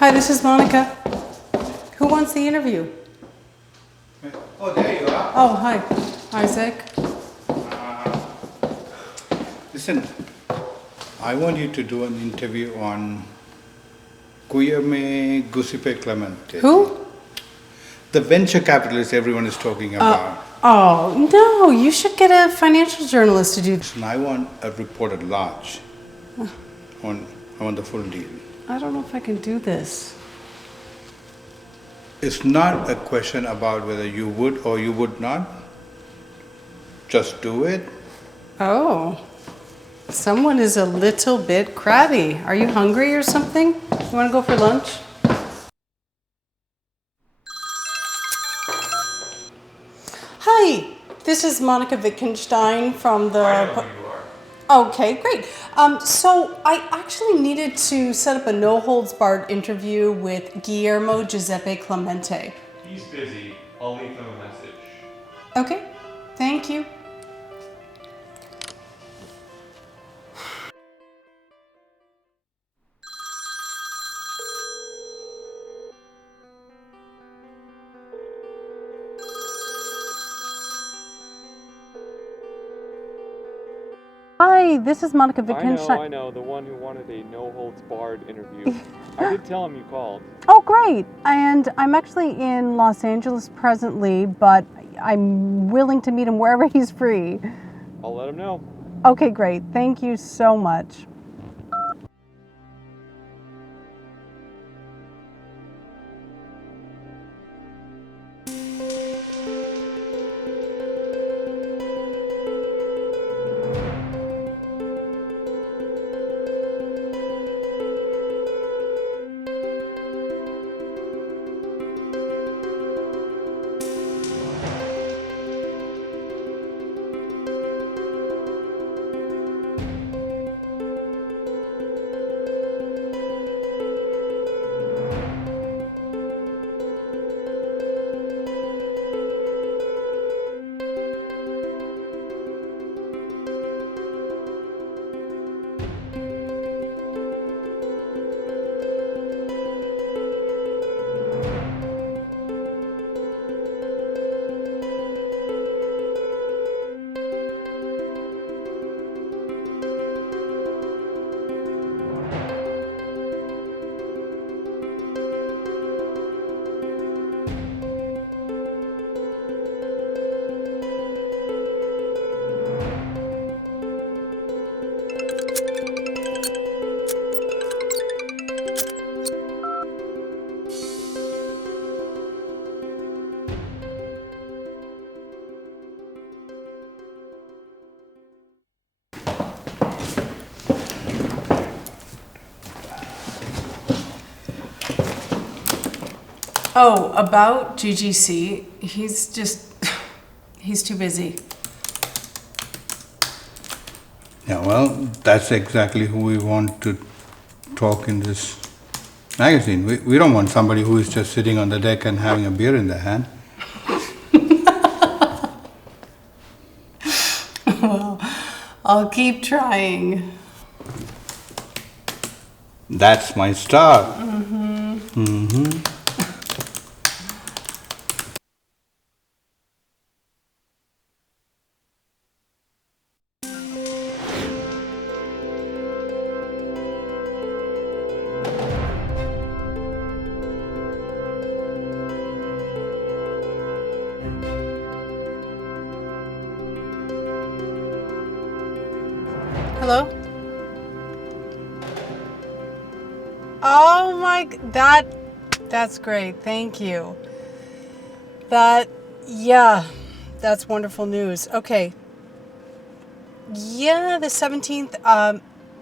Hi, this is Monica. Who wants the interview? Oh, there you are. Oh, hi. Isaac. Listen, I want you to do an interview on Guillermo Clemente. Who? The venture capitalist everyone is talking about. Oh, no, you should get a financial journalist to do this. And I want a report at large. I want the full deal. I don't know if I can do this. It's not a question about whether you would or you would not. Just do it. Oh, someone is a little bit crabby. Are you hungry or something? You want to go for lunch? Hi, this is Monica Wittgenstein from the... I know who you are. Okay, great. So I actually needed to set up a no-holds-barred interview with Guillermo Giuseppe Clemente. He's busy. I'll leave him a message. Okay, thank you. Hi, this is Monica Wittgenstein. I know, the one who wanted a no-holds-barred interview. I did tell him you called. Oh, great. And I'm actually in Los Angeles presently, but I'm willing to meet him wherever he's free. I'll let him know. Okay, great. Thank you so much. Oh, about GGC, he's too busy. Yeah, well, that's exactly who we want to talk in this magazine. We don't want somebody who is just sitting on the deck and having a beer in their hand. Well, I'll keep trying. That's my start. Hello? Oh my, that's great. Thank you. That's wonderful news. Okay. Yeah, the 17th,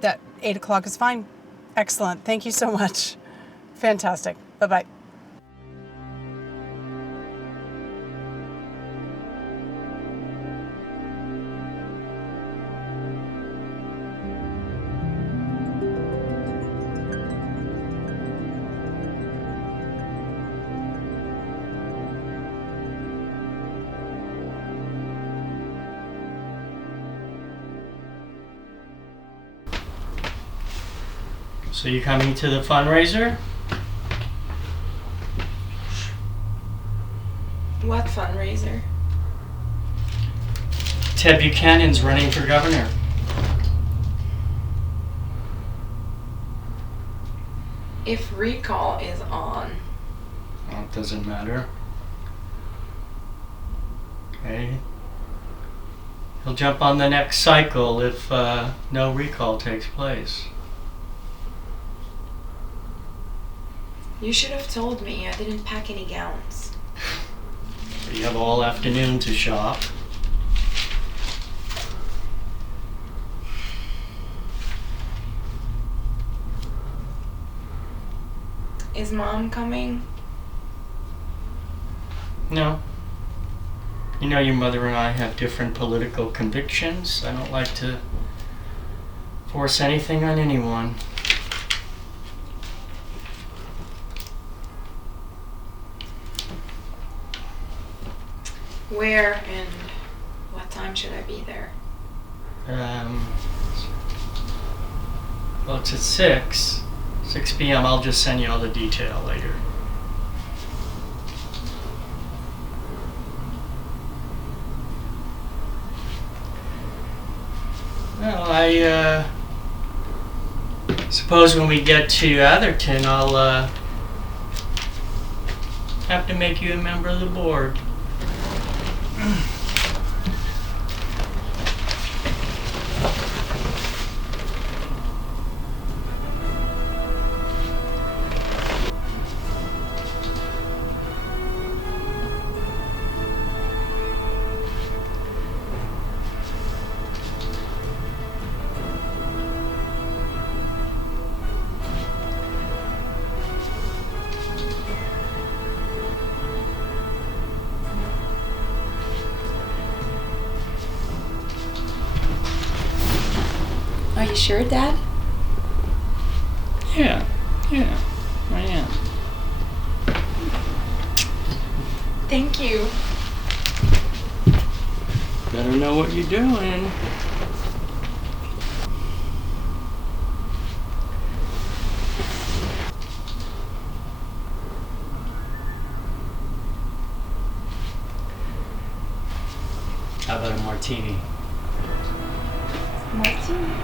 that 8 o'clock is fine. Excellent. Thank you so much. Fantastic. Bye-bye. So you coming to the fundraiser? What fundraiser? Ted Buchanan's running for governor. If recall is on. Well, it doesn't matter. Okay. He'll jump on the next cycle if no recall takes place. You should have told me. I didn't pack any gowns. You have all afternoon to shop. Is Mom coming? No. You know, your mother and I have different political convictions. I don't like to force anything on anyone. Where and what time should I be there? Well, it's at 6 p.m. I'll just send you all the detail later. Well, I suppose when we get to Atherton, I'll have to make you a member of the board. Are you sure, Dad? Yeah, I am. Thank you. Better know what you're doing. How about a martini? Martini.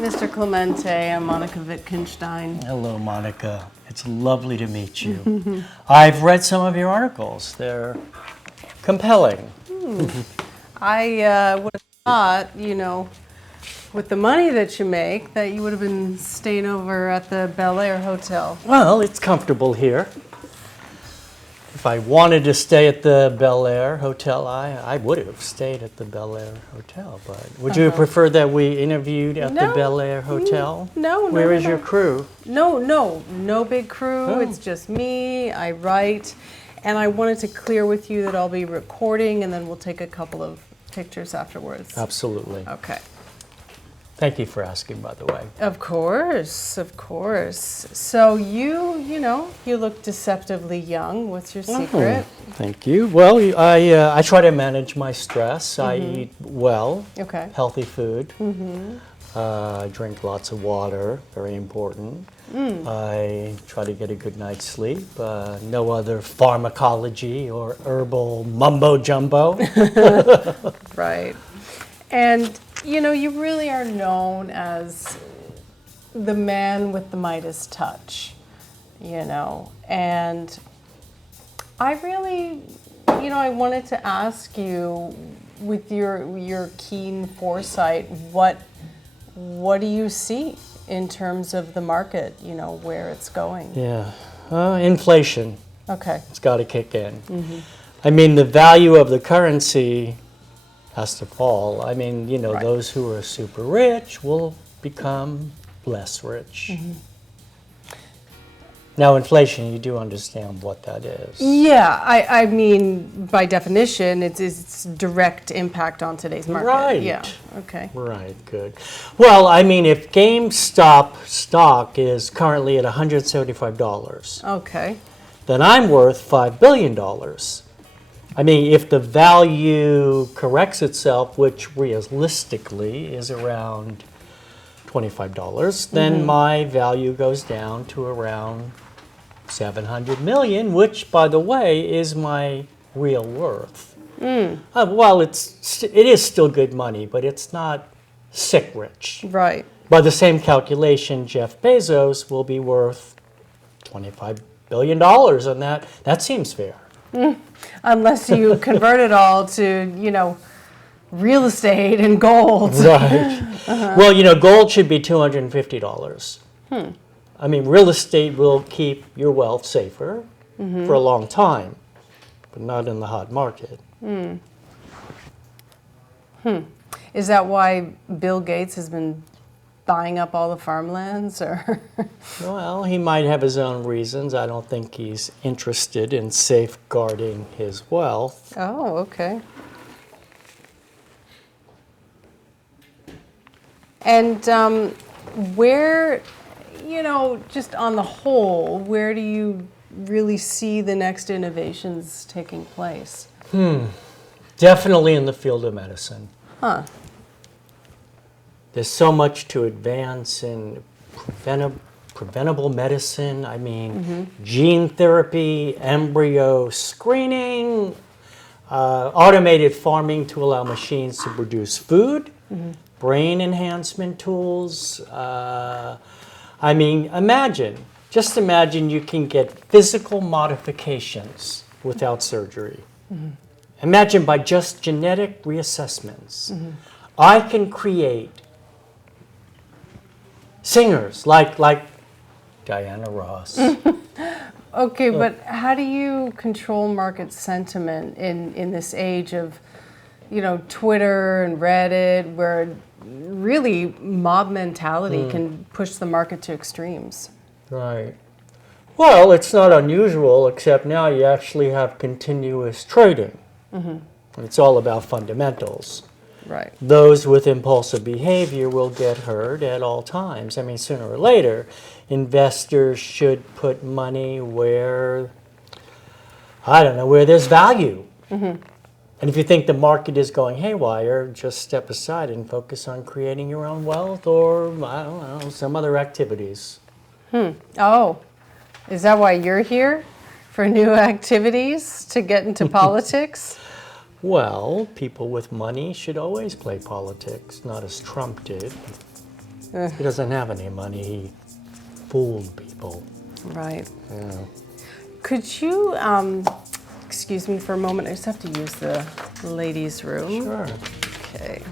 Mr. Clemente, I'm Monica Wittgenstein. Hello, Monica. It's lovely to meet you. I've read some of your articles. They're compelling. I would have thought, you know, with the money that you make, that you would have been staying over at the Bel Air Hotel. Well, it's comfortable here. If I wanted to stay at the Bel Air Hotel, I would have stayed at the Bel Air Hotel. But would you prefer that we interviewed at the Bel Air Hotel? No. Where is your crew? No big crew. Oh. It's just me. I write, and I wanted to clear with you that I'll be recording, and then we'll take a couple of pictures afterwards. Absolutely. Okay. Thank you for asking, by the way. Of course, of course. So you look deceptively young. What's your secret? Thank you. Well, I try to manage my stress. I eat well, Okay. healthy food. I drink lots of water, very important. I try to get a good night's sleep. No other pharmacology or herbal mumbo jumbo. Right. And you really are known as the man with the Midas touch, and I really, I wanted to ask you, with your keen foresight, what do you see in terms of the market, where it's going? Yeah. Inflation. Okay. It's got to kick in. I mean, the value of the currency has to fall. I mean, Right. those who are super rich will become less rich. Now, inflation, you do understand what that is. Yeah, I mean, by definition, it's direct impact on today's market. Right. Yeah. Okay. Right, good. Well, I mean, if GameStop stock is currently at $175, Okay. then I'm worth $5 billion. I mean, if the value corrects itself, which realistically is around $25, then my value goes down to around 700 million, which, by the way, is my real worth. Well, it is still good money, but it's not sick rich. Right. By the same calculation, Jeff Bezos will be worth $25 billion, and that seems fair. Unless you convert it all to, real estate and gold. Right. Well, gold should be $250. I mean, real estate will keep your wealth safer for a long time, but not in the hot market. Is that why Bill Gates has been buying up all the farmlands, or? Well, he might have his own reasons. I don't think he's interested in safeguarding his wealth. Oh, okay. And where, just on the whole, where do you really see the next innovations taking place? Definitely in the field of medicine. Huh. There's so much to advance in preventable medicine. I mean, gene therapy, embryo screening, automated farming to allow machines to produce food, brain enhancement tools. I mean, just imagine you can get physical modifications without surgery. Imagine by just genetic reassessments, I can create singers like Diana Ross. Okay, but how do you control market sentiment in this age of, Twitter and Reddit, where really mob mentality can push the market to extremes? Right. Well, it's not unusual, except now you actually have continuous trading. It's all about fundamentals. Right. Those with impulsive behavior will get hurt at all times. I mean, sooner or later, investors should put money where there's value. And if you think the market is going haywire, just step aside and focus on creating your own wealth or, some other activities. Oh, is that why you're here? For new activities to get into politics? Well, people with money should always play politics, not as Trump did. He doesn't have any money. He fooled people. Right. Yeah. Could you, excuse me for a moment, I just have to use the ladies' room. Sure. Okay.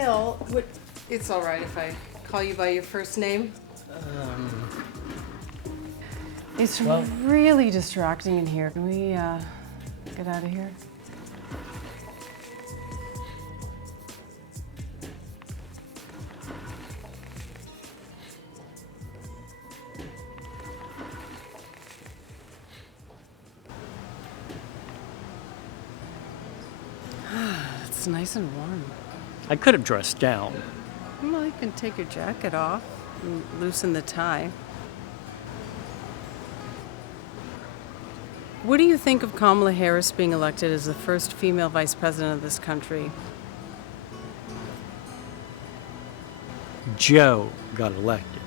Bill, it's all right if I call you by your first name? It's really distracting in here. Can we get out of here? It's nice and warm. I could have dressed down. Well, you can take your jacket off and loosen the tie. What do you think of Kamala Harris being elected as the first female vice president of this country? Joe got elected.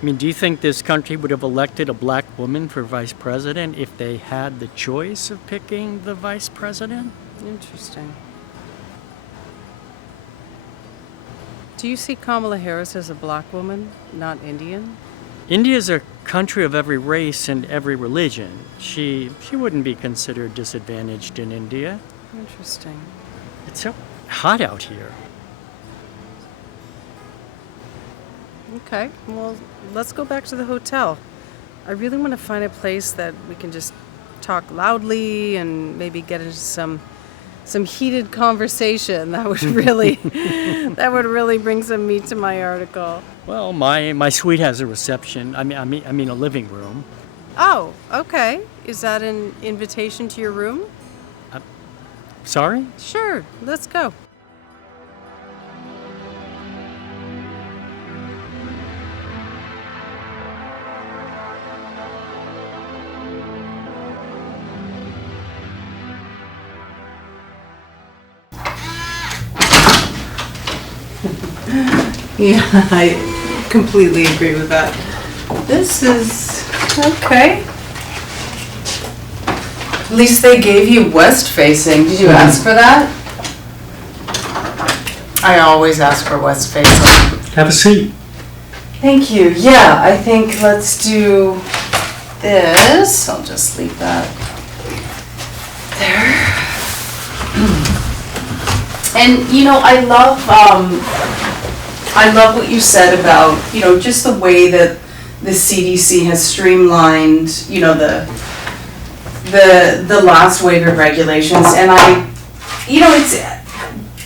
I mean, do you think this country would have elected a black woman for vice president if they had the choice of picking the vice president? Interesting. Do you see Kamala Harris as a black woman, not Indian? India's a country of every race and every religion. She wouldn't be considered disadvantaged in India. Interesting. It's so hot out here. Okay, well, let's go back to the hotel. I really want to find a place that we can just talk loudly and maybe get into some heated conversation. That would really bring some meat to my article. Well, my suite has a reception. I mean a living room. Oh, okay. Is that an invitation to your room? Sorry? Sure, let's go. Yeah, I completely agree with that. This is okay. At least they gave you west facing. Did you ask for that? I always ask for west facing. Have a seat. Thank you. Yeah, I think let's do this. I'll just leave that there. And you know, I love what you said about, you know, just the way that the CDC has streamlined, you know, the last wave of regulations. And you know, it's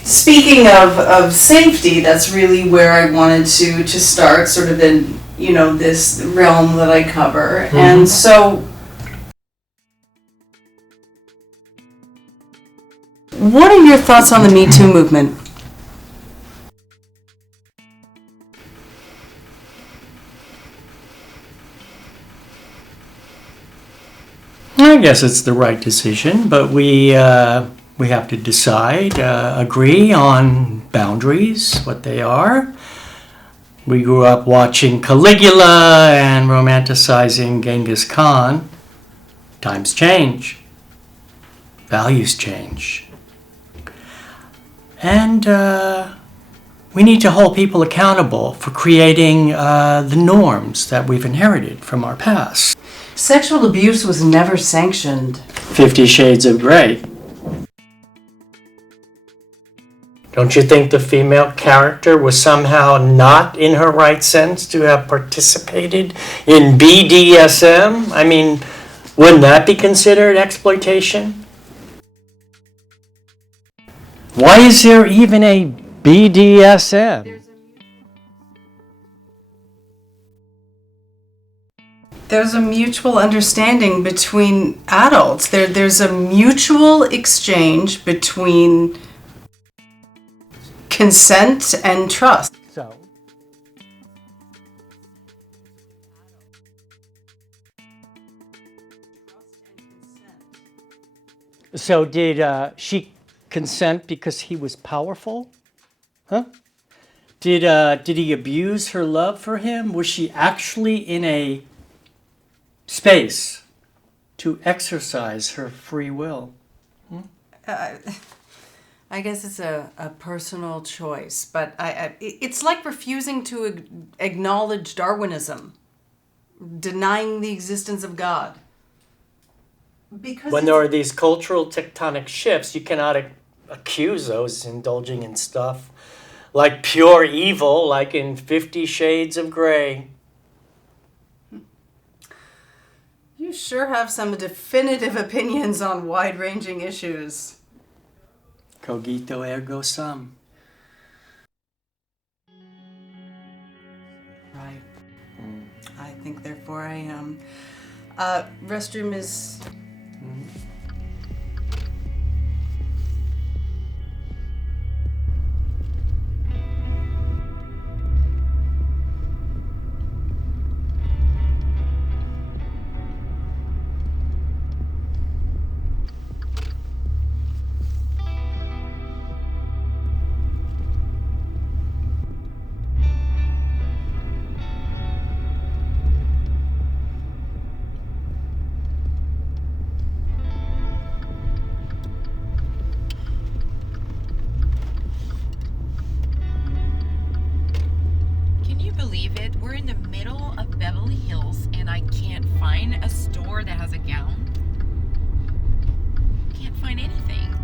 speaking of safety, that's really where I wanted to start, sort of in, you know, this realm that I cover. Mm-hmm. And so, what are your thoughts on the Me Too movement? I guess it's the right decision, but we have to decide, agree on boundaries, what they are. We grew up watching Caligula and romanticizing Genghis Khan. Times change. Values change. And we need to hold people accountable for creating the norms that we've inherited from our past. Sexual abuse was never sanctioned. 50 Shades of Grey. Don't you think the female character was somehow not in her right sense to have participated in BDSM? I mean, wouldn't that be considered exploitation? Why is there even a BDSM? There's a mutual understanding between adults. There's a mutual exchange between consent and trust. So did she consent because he was powerful? Huh? Did he abuse her love for him? Was she actually in a space to exercise her free will? I guess it's a personal choice, but it's like refusing to acknowledge Darwinism, denying the existence of God. Because when there are these cultural tectonic shifts, you cannot accuse those indulging in stuff like pure evil, like in 50 Shades of Grey. You sure have some definitive opinions on wide-ranging issues. Cogito ergo sum. Right. I think therefore I am. Restroom is... Can you believe it? We're in the middle of Beverly Hills and I can't find a store that has a gown. Can't find anything.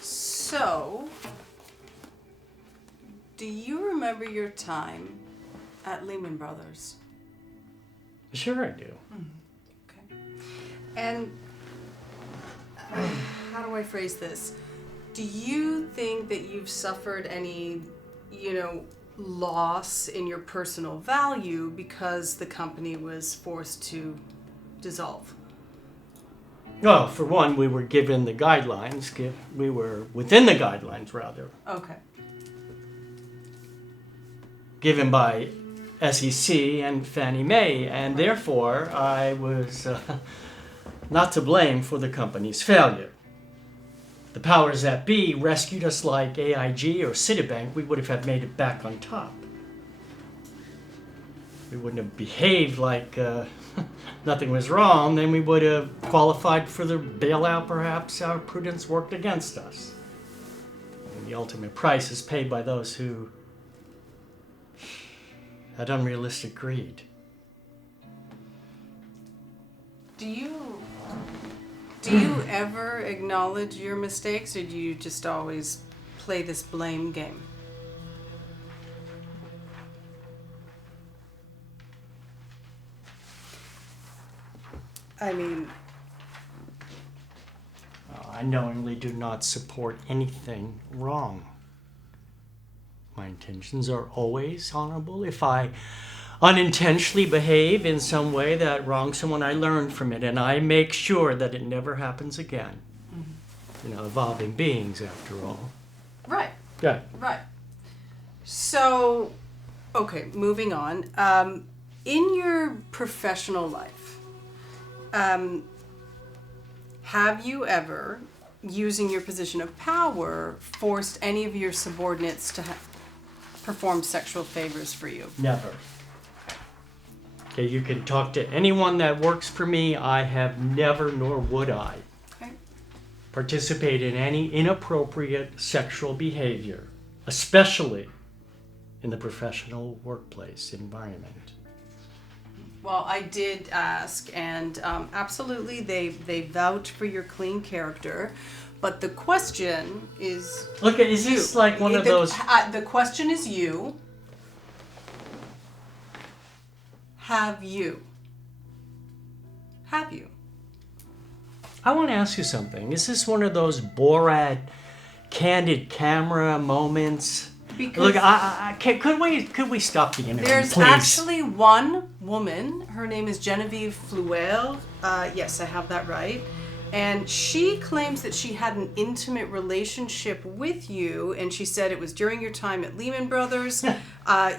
So, do you remember your time at Lehman Brothers? Sure I do. Okay. And how do I phrase this? Do you think that you've suffered any, loss in your personal value because the company was forced to dissolve? Well, for one, we were given the guidelines. We were within the guidelines, rather. Okay. Given by SEC and Fannie Mae, and therefore I was not to blame for the company's failure. The powers that be rescued us like AIG or Citibank, we would have made it back on top. We wouldn't have behaved like nothing was wrong, then we would have qualified for the bailout. Perhaps our prudence worked against us. And the ultimate price is paid by those who had unrealistic greed. Do you ever acknowledge your mistakes, or do you just always play this blame game? I mean, I knowingly do not support anything wrong. My intentions are always honorable. If I unintentionally behave in some way that wrongs someone, I learn from it, and I make sure that it never happens again. Mm-hmm. Evolving beings, after all. right. Yeah. Right. So, okay, moving on. In your professional life, have you ever, using your position of power, forced any of your subordinates to perform sexual favors for you? Never. Okay, you can talk to anyone that works for me. I have never, nor would I, participate in any inappropriate sexual behavior, especially in the professional workplace environment. Well, I did ask, and absolutely, they vouch for your clean character. But the question is, Look, is this like one of those? The question is you. Have you? Have you? I want to ask you something. Is this one of those Borat candid camera moments? Because Look, could we stop the interview, there's please? actually one woman. Her name is Genevieve Fluel. Yes, I have that right. And she claims that she had an intimate relationship with you, and she said it was during your time at Lehman Brothers.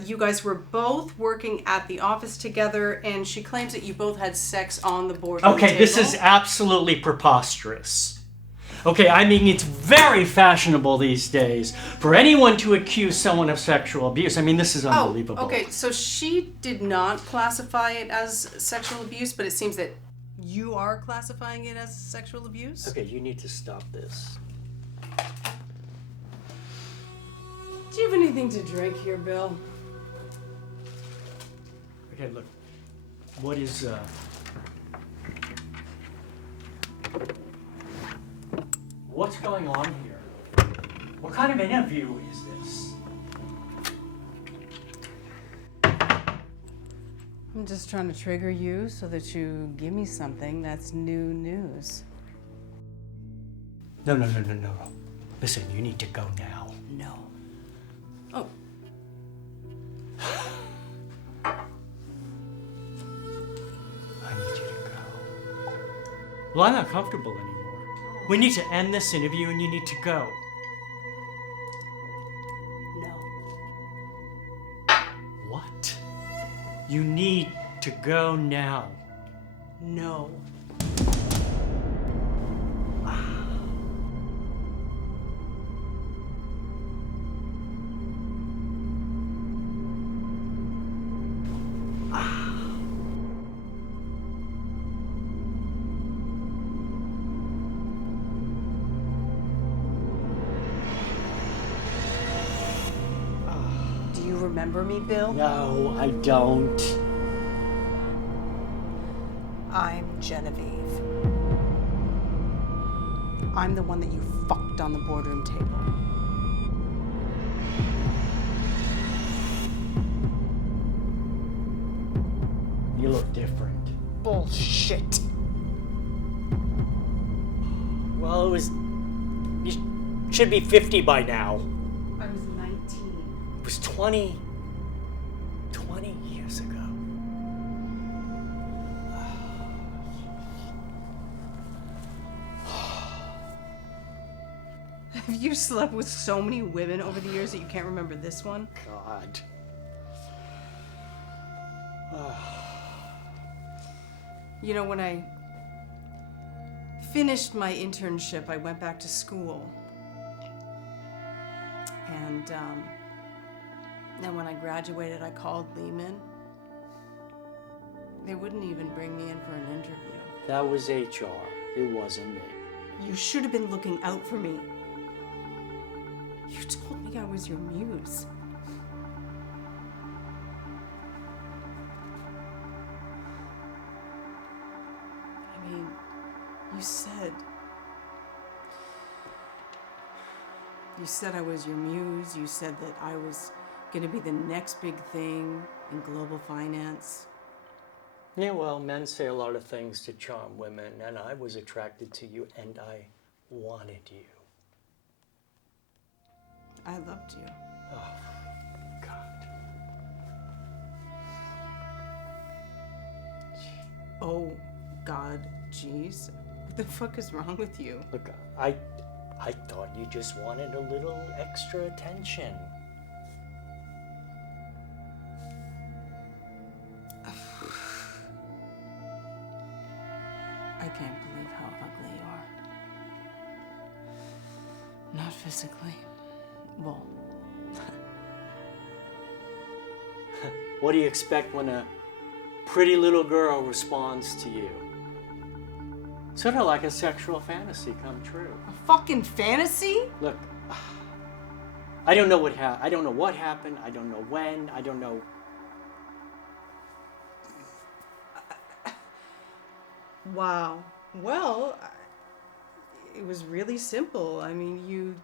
You guys were both working at the office together, and she claims that you both had sex on the boardroom Okay, table. this is absolutely preposterous. Okay, I mean, it's very fashionable these days for anyone to accuse someone of sexual abuse. I mean, this is unbelievable. Oh, okay, so she did not classify it as sexual abuse, but it seems that you are classifying it as sexual abuse? Okay, you need to stop this. Do you have anything to drink here, Bill? Okay, look. What is, what's going on here? What kind of interview is this? I'm just trying to trigger you so that you give me something that's new news. No. Listen, you need to go now. No. Oh. I need you to go. Well, I'm not comfortable anymore. We need to end this interview and you need to go. No. What? You need to go now. No. Do you remember me, Bill? No, I don't. I'm Genevieve. I'm the one that you fucked on the boardroom table. You look different. Bullshit. Well, you should be 50 by now. I was 19. It was 20 years ago. Have you slept with so many women over the years that you can't remember this one? God. You know, when I finished my internship, I went back to school. And then when I graduated, I called Lehman. They wouldn't even bring me in for an interview. That was HR. It wasn't me. You should have been looking out for me. You told me I was your muse. I mean, you said I was your muse. You said that I was going to be the next big thing in global finance. Yeah, well, men say a lot of things to charm women, and I was attracted to you, and I wanted you. I loved you. Oh, God. Oh, God, jeez. What the fuck is wrong with you? Look, I thought you just wanted a little extra attention. I can't believe how ugly you are. Not physically. Well, What do you expect when a pretty little girl responds to you? Sort of like a sexual fantasy come true. a fucking fantasy? Look, I don't know what happened. I don't know what happened. I don't know when. I don't know. Wow. Well, it was really simple. I mean, you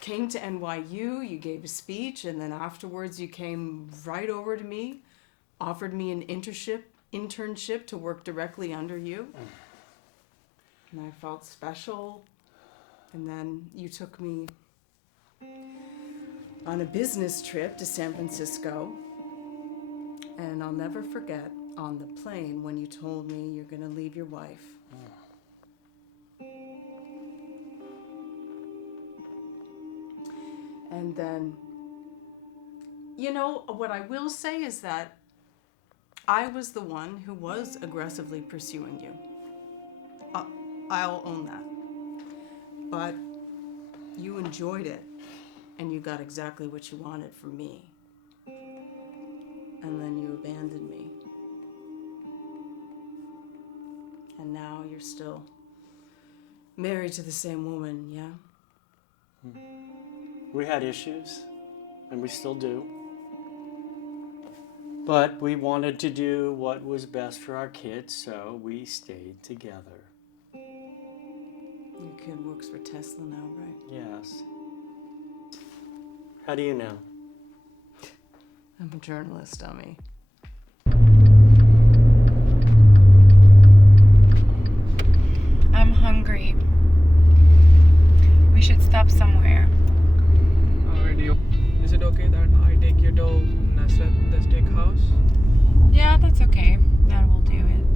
came to NYU, you gave a speech, and then afterwards you came right over to me, offered me an internship to work directly under you. And I felt special. And then you took me on a business trip to San Francisco. And I'll never forget on the plane when you told me you're going to leave your wife. And then, you know, what I will say is that I was the one who was aggressively pursuing you. I'll own that. But you enjoyed it, and you got exactly what you wanted from me. And then you abandoned me. And now you're still married to the same woman, yeah? We had issues, and we still do. But we wanted to do what was best for our kids, so we stayed together. Your kid works for Tesla now, right? Yes. How do you know? I'm a journalist, dummy. I'm hungry. We should stop somewhere. Is it okay that I take you to Nasrat, the steakhouse? Yeah, that's okay. That will do it.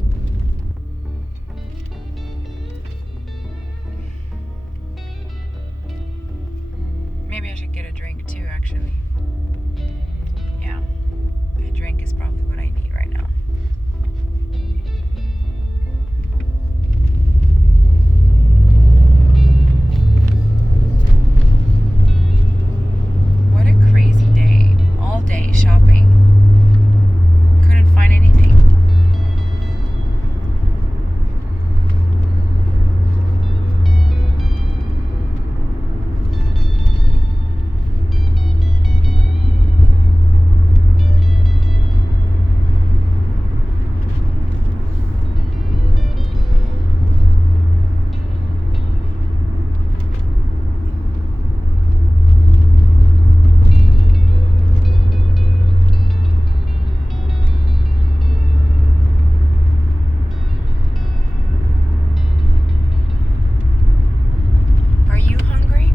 Maybe I should get a drink too, actually. Yeah, a drink is probably what I need right now. What a crazy day. All day shopping. Couldn't find anything. Are you hungry?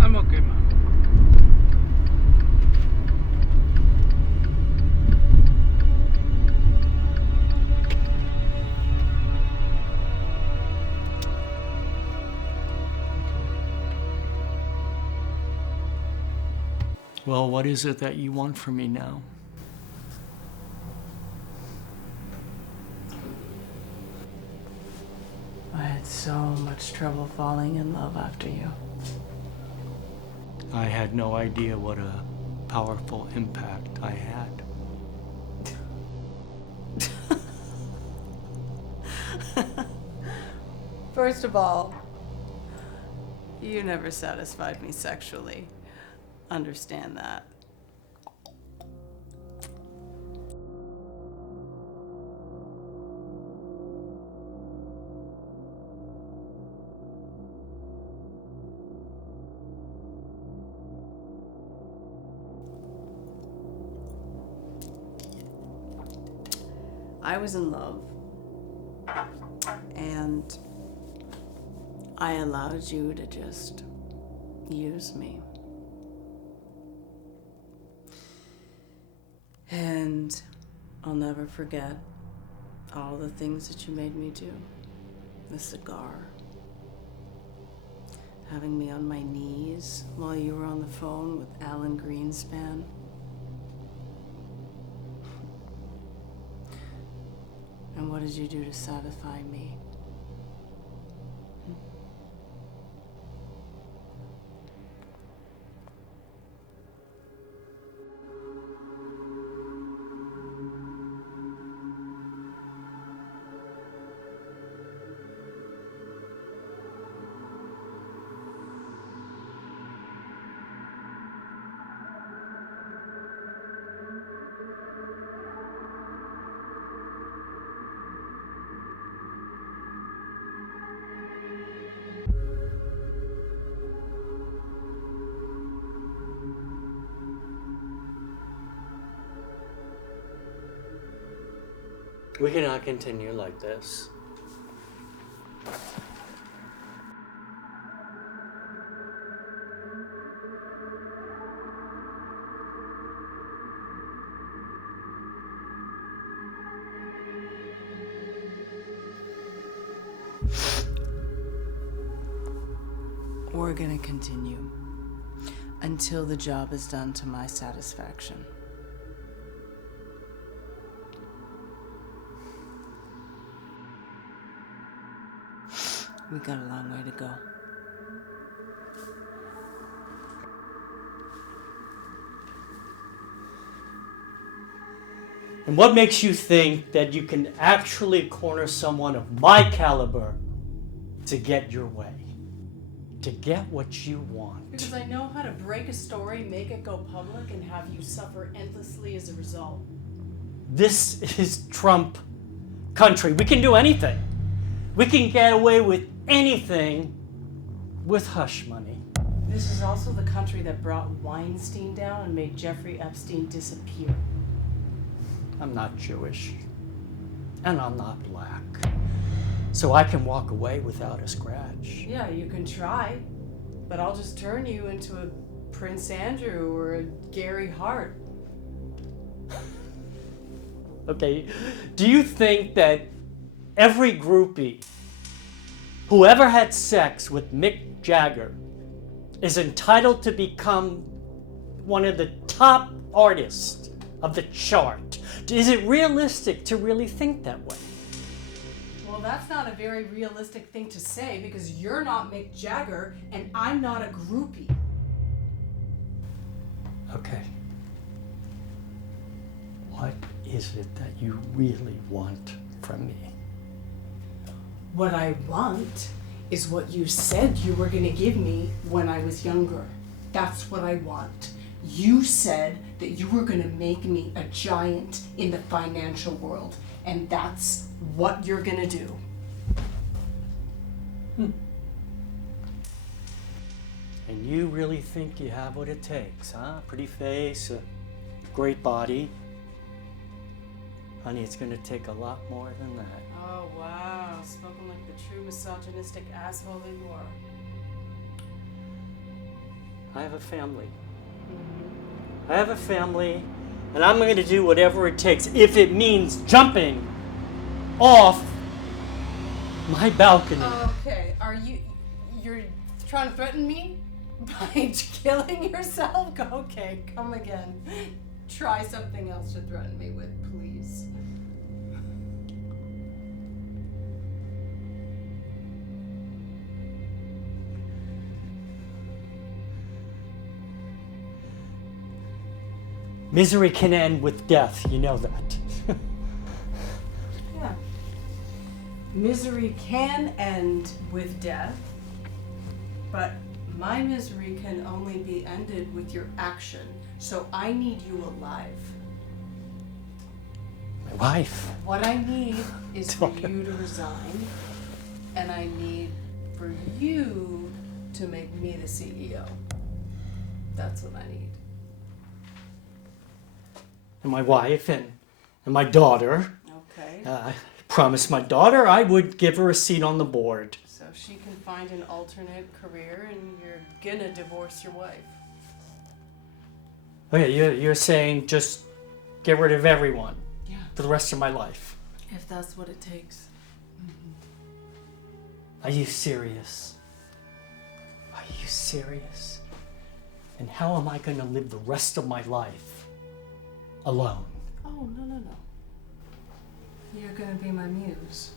I'm okay, ma'am. Well, what is it that you want from me now? I had so much trouble falling in love after you. I had no idea what a powerful impact I had. First of all, you never satisfied me sexually. Understand that. I was in love, and I allowed you to just use me. And I'll never forget all the things that you made me do. The cigar, having me on my knees while you were on the phone with Alan Greenspan. And what did you do to satisfy me? We cannot continue like this. We're gonna continue until the job is done to my satisfaction. We got a long way to go. And what makes you think that you can actually corner someone of my caliber to get your way? To get what you want? Because I know how to break a story, make it go public, and have you suffer endlessly as a result. This is Trump country. We can do anything. We can get away with anything with hush money. This is also the country that brought Weinstein down and made Jeffrey Epstein disappear. I'm not Jewish. And I'm not black. So I can walk away without a scratch. Yeah, you can try, but I'll just turn you into a Prince Andrew or a Gary Hart. Okay, do you think that every groupie who ever had sex with Mick Jagger is entitled to become one of the top artists of the chart? Is it realistic to really think that way? Well, that's not a very realistic thing to say because you're not Mick Jagger and I'm not a groupie. Okay. What is it that you really want from me? What I want is what you said you were gonna give me when I was younger. That's what I want. You said that you were gonna make me a giant in the financial world, and that's what you're gonna do. And you really think you have what it takes, huh? Pretty face, a great body. Honey, it's gonna take a lot more than that. Oh, wow. Spoken like the true misogynistic asshole that you are. I have a family. I have a family, and I'm going to do whatever it takes if it means jumping off my balcony. Okay, you're trying to threaten me by killing yourself? Okay, come again. Try something else to threaten me with, please. Misery can end with death, you know that. Yeah. Misery can end with death, but my misery can only be ended with your action. So I need you alive. My wife. What I need is for you to resign, and I need for you to make me the CEO. That's what I need. And my wife and my daughter. Okay. I promised my daughter I would give her a seat on the board. So she can find an alternate career, and you're gonna divorce your wife. Okay, you're saying just get rid of everyone Yeah. for the rest of my life. If that's what it takes. Are you serious? Are you serious? And how am I going to live the rest of my life alone? Oh, no. You're gonna be my muse.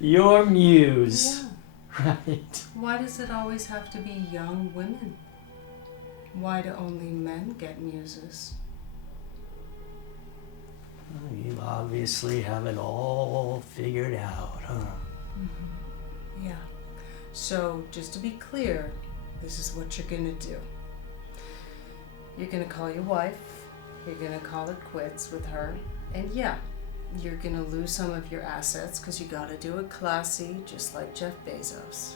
Your muse. Yeah. Right. Why does it always have to be young women? Why do only men get muses? You obviously have it all figured out, huh? Yeah. So, just to be clear, this is what you're gonna do. You're gonna call your wife, you're gonna call it quits with her, and yeah, you're gonna lose some of your assets because you gotta do it classy, just like Jeff Bezos.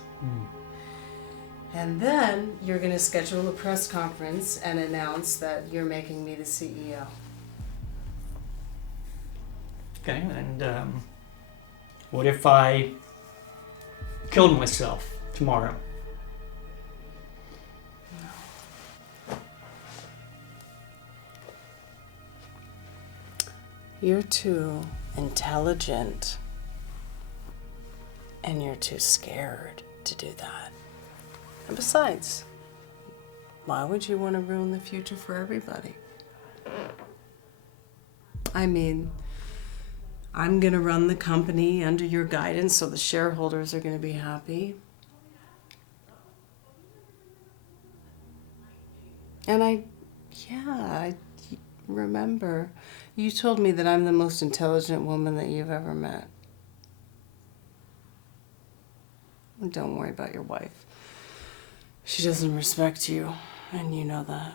And then you're going to schedule a press conference and announce that you're making me the CEO. Okay, and what if I killed myself tomorrow? You're too intelligent and you're too scared to do that. And besides, why would you want to ruin the future for everybody? I mean, I'm going to run the company under your guidance so the shareholders are going to be happy. And I remember you told me that I'm the most intelligent woman that you've ever met. Don't worry about your wife. She doesn't respect you, and you know that.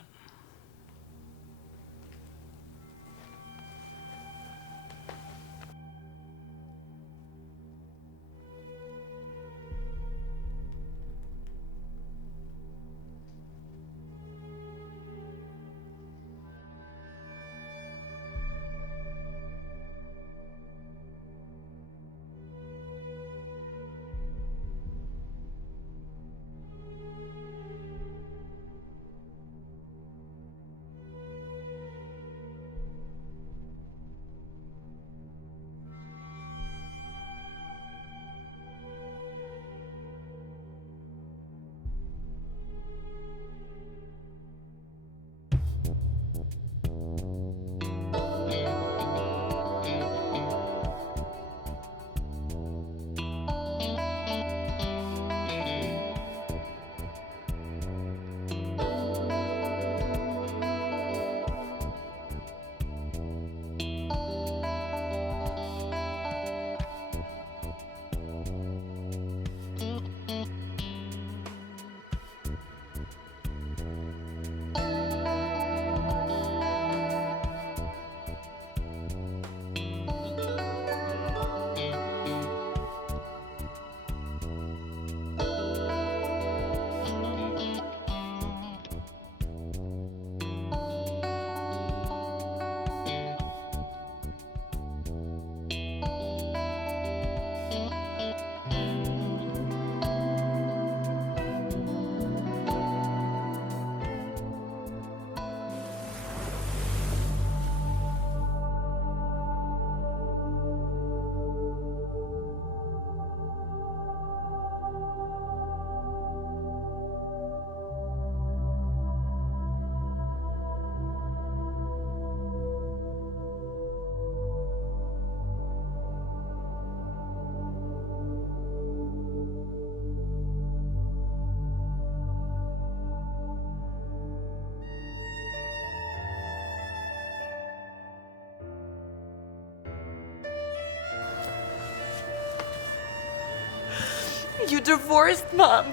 You divorced Mom,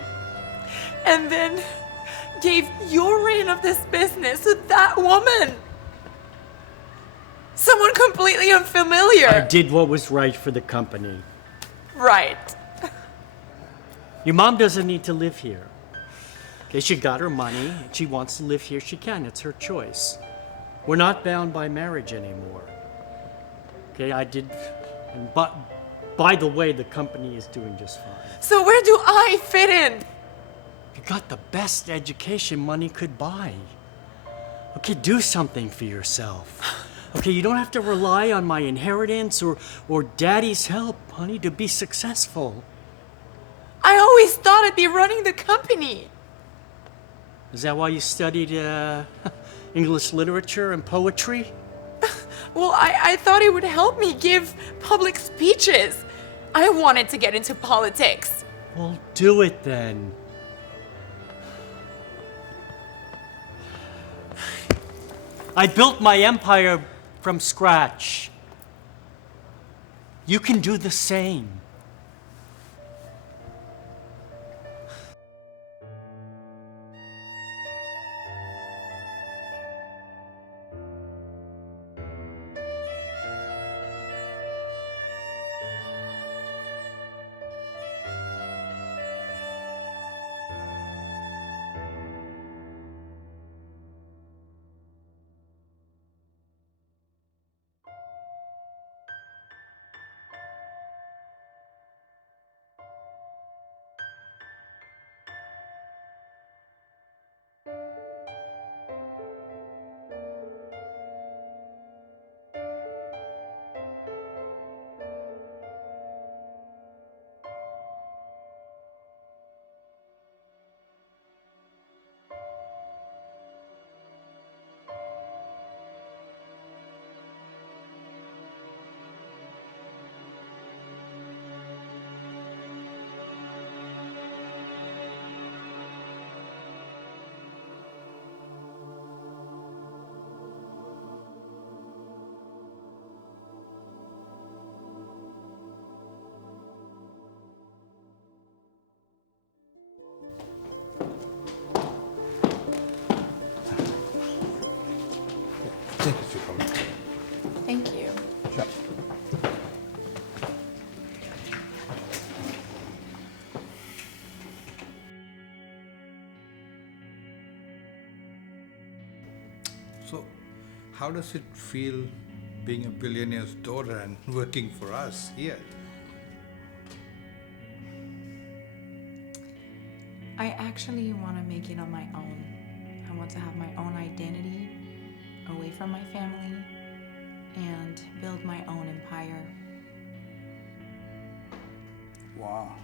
and then gave your reign of this business to that woman. Someone completely unfamiliar. I did what was right for the company. Right. Your mom doesn't need to live here. Okay, she got her money. If she wants to live here, she can. It's her choice. We're not bound by marriage anymore. Okay, I did, but by the way, the company is doing just fine. So where do I fit in? You got the best education money could buy. Okay, do something for yourself. Okay, you don't have to rely on my inheritance or daddy's help, honey, to be successful. I always thought I'd be running the company. Is that why you studied English literature and poetry? Well, I thought it would help me give public speeches. I wanted to get into politics. Well, do it then. I built my empire from scratch. You can do the same. how does it feel being a billionaire's daughter and working for us here? I actually want to make it on my own. I want to have my own identity, away from my family, and build my own empire. Wow.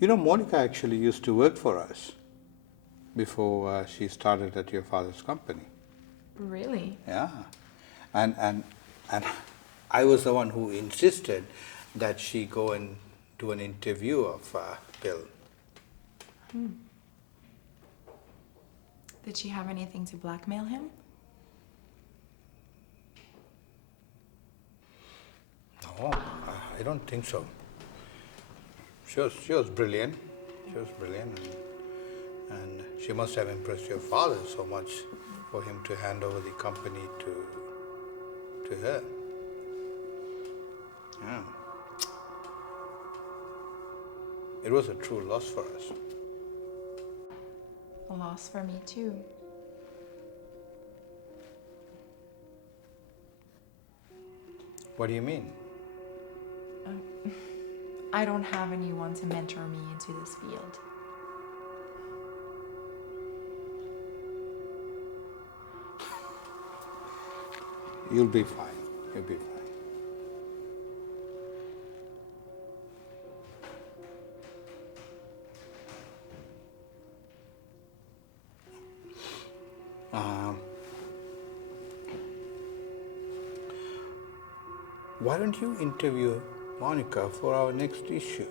You know, Monica actually used to work for us before she started at your father's company. Really? Yeah. And I was the one who insisted that she go and do an interview of Bill. Did she have anything to blackmail him? No, I don't think so. She was brilliant. She was brilliant, and she must have impressed your father so much for him to hand over the company to her. Yeah. It was a true loss for us. A loss for me too. What do you mean? I don't have anyone to mentor me into this field. You'll be fine. You'll be fine. Why don't you interview Monica for our next issue?